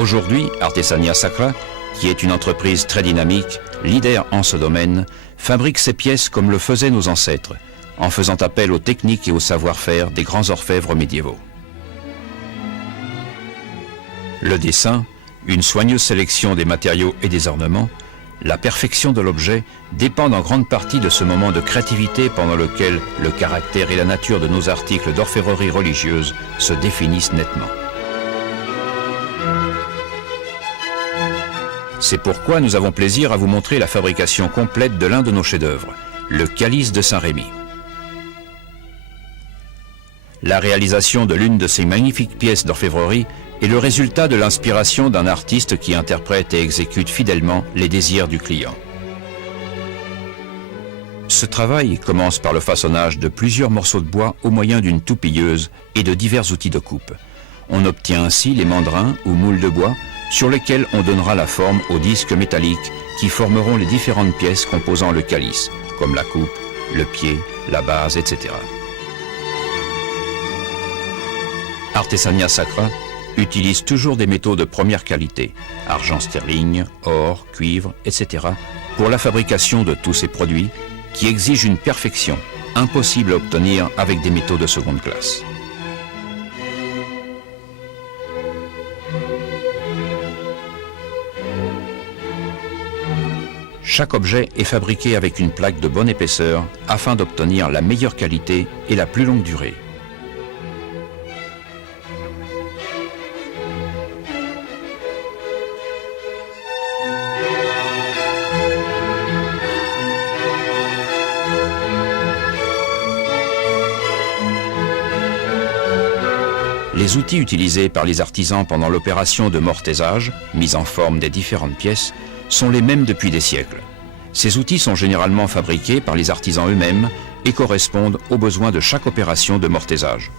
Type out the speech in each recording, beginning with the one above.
Aujourd'hui, Artesania Sacra, qui est une entreprise très dynamique, leader en ce domaine, fabrique ses pièces comme le faisaient nos ancêtres, en faisant appel aux techniques et au savoir-faire des grands orfèvres médiévaux. Le dessin, une soigneuse sélection des matériaux et des ornements, la perfection de l'objet dépendent en grande partie de ce moment de créativité pendant lequel le caractère et la nature de nos articles d'orfèvrerie religieuse se définissent nettement. C'est pourquoi nous avons plaisir à vous montrer la fabrication complète de l'un de nos chefs-d'œuvre, le calice de Saint-Rémy. La réalisation de l'une de ces magnifiques pièces d'orfèvrerie est le résultat de l'inspiration d'un artiste qui interprète et exécute fidèlement les désirs du client. Ce travail commence par le façonnage de plusieurs morceaux de bois au moyen d'une toupilleuse et de divers outils de coupe. On obtient ainsi les mandrins ou moules de bois sur lesquels on donnera la forme aux disques métalliques qui formeront les différentes pièces composant le calice, comme la coupe, le pied, la base, etc. Artesania Sacra utilise toujours des métaux de première qualité, argent sterling, or, cuivre, etc., pour la fabrication de tous ces produits qui exigent une perfection impossible à obtenir avec des métaux de seconde classe. Chaque objet est fabriqué avec une plaque de bonne épaisseur afin d'obtenir la meilleure qualité et la plus longue durée. Les outils utilisés par les artisans pendant l'opération de mortaisage, mise en forme des différentes pièces, sont les mêmes depuis des siècles. Ces outils sont généralement fabriqués par les artisans eux-mêmes et correspondent aux besoins de chaque opération de mortaisage.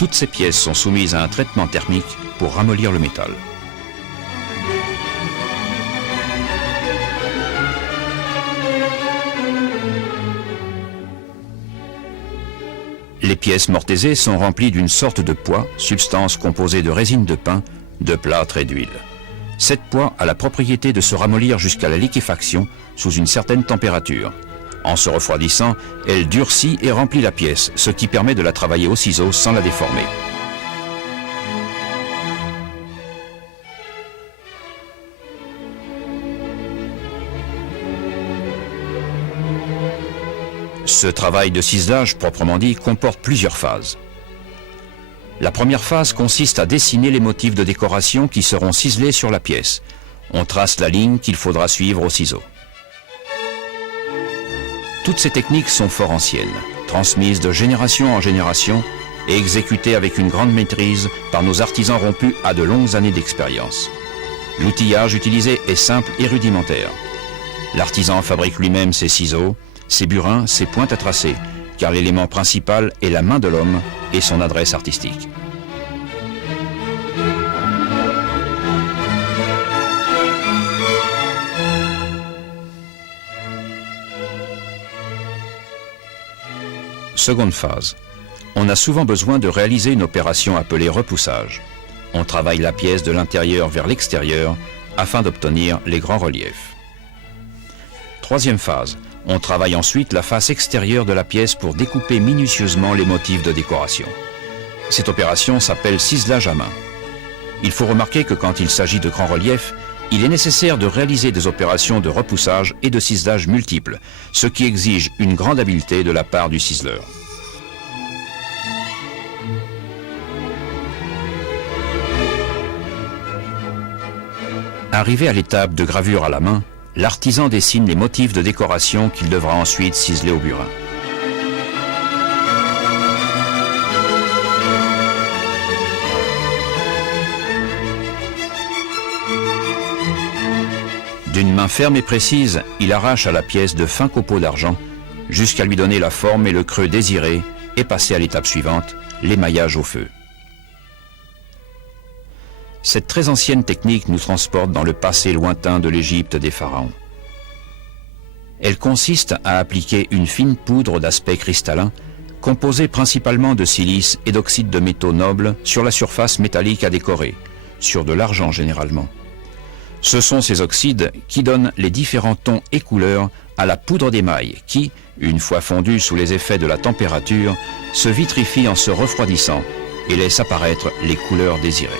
Toutes ces pièces sont soumises à un traitement thermique pour ramollir le métal. Les pièces mortaisées sont remplies d'une sorte de poix, substance composée de résine de pin, de plâtre et d'huile. Cette poix a la propriété de se ramollir jusqu'à la liquéfaction sous une certaine température. En se refroidissant, elle durcit et remplit la pièce, ce qui permet de la travailler au ciseau sans la déformer. Ce travail de ciselage, proprement dit, comporte plusieurs phases. La première phase consiste à dessiner les motifs de décoration qui seront ciselés sur la pièce. On trace la ligne qu'il faudra suivre au ciseau. Toutes ces techniques sont fort anciennes, transmises de génération en génération et exécutées avec une grande maîtrise par nos artisans rompus à de longues années d'expérience. L'outillage utilisé est simple et rudimentaire. L'artisan fabrique lui-même ses ciseaux, ses burins, ses pointes à tracer, car l'élément principal est la main de l'homme et son adresse artistique. Seconde phase. On a souvent besoin de réaliser une opération appelée repoussage. On travaille la pièce de l'intérieur vers l'extérieur afin d'obtenir les grands reliefs. Troisième phase. On travaille ensuite la face extérieure de la pièce pour découper minutieusement les motifs de décoration. Cette opération s'appelle ciselage à main. Il faut remarquer que quand il s'agit de grands reliefs, il est nécessaire de réaliser des opérations de repoussage et de ciselage multiples, ce qui exige une grande habileté de la part du ciseleur. Arrivé à l'étape de gravure à la main, l'artisan dessine les motifs de décoration qu'il devra ensuite ciseler au burin. D'une main ferme et précise, il arrache à la pièce de fins copeaux d'argent jusqu'à lui donner la forme et le creux désirés et passer à l'étape suivante, l'émaillage au feu. Cette très ancienne technique nous transporte dans le passé lointain de l'Égypte des pharaons. Elle consiste à appliquer une fine poudre d'aspect cristallin composée principalement de silice et d'oxyde de métaux nobles sur la surface métallique à décorer, sur de l'argent généralement. Ce sont ces oxydes qui donnent les différents tons et couleurs à la poudre d'émail qui, une fois fondue sous les effets de la température, se vitrifie en se refroidissant et laisse apparaître les couleurs désirées.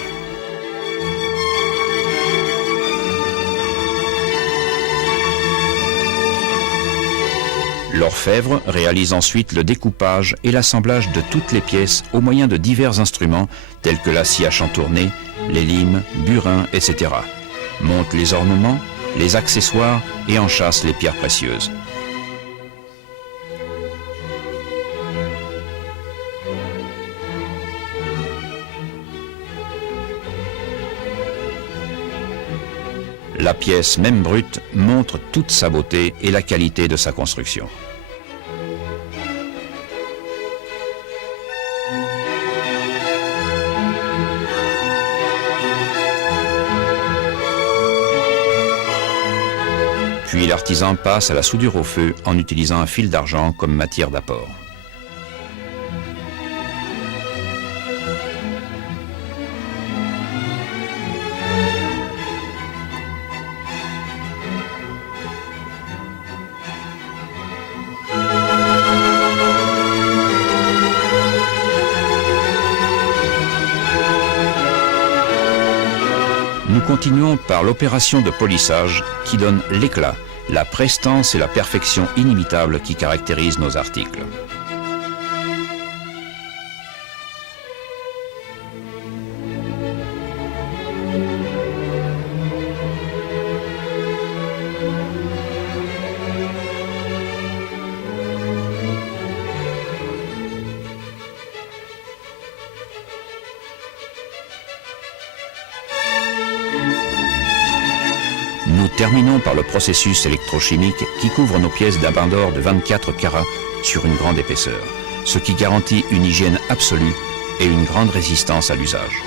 L'orfèvre réalise ensuite le découpage et l'assemblage de toutes les pièces au moyen de divers instruments tels que la scie à chantourner, les limes, burins, etc. Monte les ornements, les accessoires et enchâsse les pierres précieuses. La pièce, même brute, montre toute sa beauté et la qualité de sa construction. Puis l'artisan passe à la soudure au feu en utilisant un fil d'argent comme matière d'apport. Nous continuons par l'opération de polissage qui donne l'éclat, la prestance et la perfection inimitables qui caractérisent nos articles. Nous terminons par le processus électrochimique qui couvre nos pièces d'un bain d'or de 24 carats sur une grande épaisseur, ce qui garantit une hygiène absolue et une grande résistance à l'usage.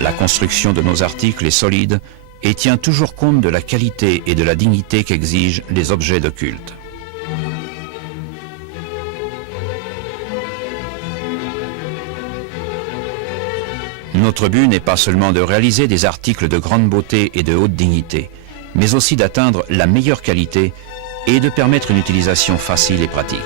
La construction de nos articles est solide et tient toujours compte de la qualité et de la dignité qu'exigent les objets de culte. Notre but n'est pas seulement de réaliser des articles de grande beauté et de haute dignité, mais aussi d'atteindre la meilleure qualité et de permettre une utilisation facile et pratique.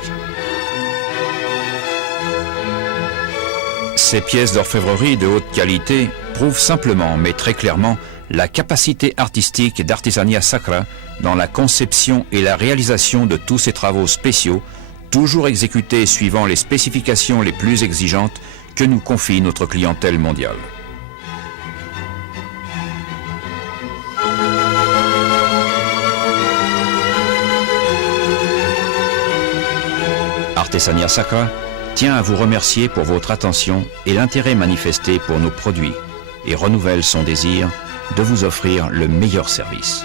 Ces pièces d'orfèvrerie de haute qualité prouvent simplement, mais très clairement, la capacité artistique d'Artesania Sacra dans la conception et la réalisation de tous ces travaux spéciaux, toujours exécutés suivant les spécifications les plus exigeantes que nous confie notre clientèle mondiale. Artesania Sacra tient à vous remercier pour votre attention et l'intérêt manifesté pour nos produits et renouvelle son désir de vous offrir le meilleur service.